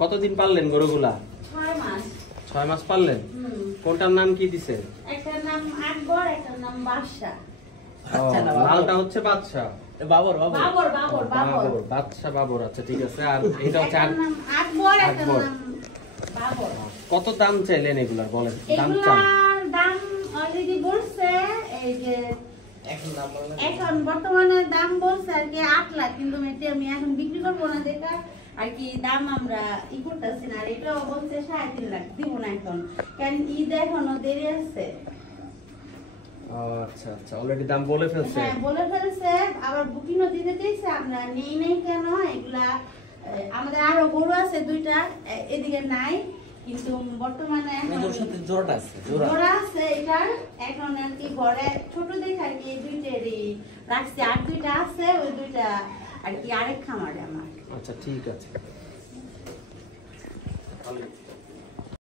কতদিন পাললেন গরুগুলা? 6 মাস। 6 মাস পাললেন। কোনটার নাম কি দিছে? একটার নাম আকবর, একটার নাম বাদশা। লালটা হচ্ছে বাদশা, বাবর বাদশা বাবর। আচ্ছা ঠিক আছে। আর এটা হচ্ছে আকবর, একটার নাম বাবর। কত দাম চাইলেন এগুলার বলেন? দাম অলরেডি বলছে এই যে এখন বর্তমানে দাম বলছে আর কি 8 লাখ, কিন্তু আমি এখন বিক্রি করবো না দেখা আর কি দাম আমরা করতেছি না। আর এটাও বলছে 3.5 লাখ, দিব না এখন, কারণ ঈদ এখনো দেরি আছে। আচ্ছা আচ্ছা, অলরেডি দাম বলে ফেলছে। হ্যাঁ বলে ফেলছে, আবার বুকিংও দিতে চাইছে। আমরা নেই কেন, এগুলা আমাদের আরো গরু আছে 2টা, এদিকে নাই, কিন্তু বর্তমানে জোড়া আছে এটার এখন আর কি ঘরে ছোট দেখে আর কি 2টারই রাখছি। আর 2টা আছে, ওই 2টা আর কি আরেক খামারে আমার। আচ্ছা ঠিক আছে।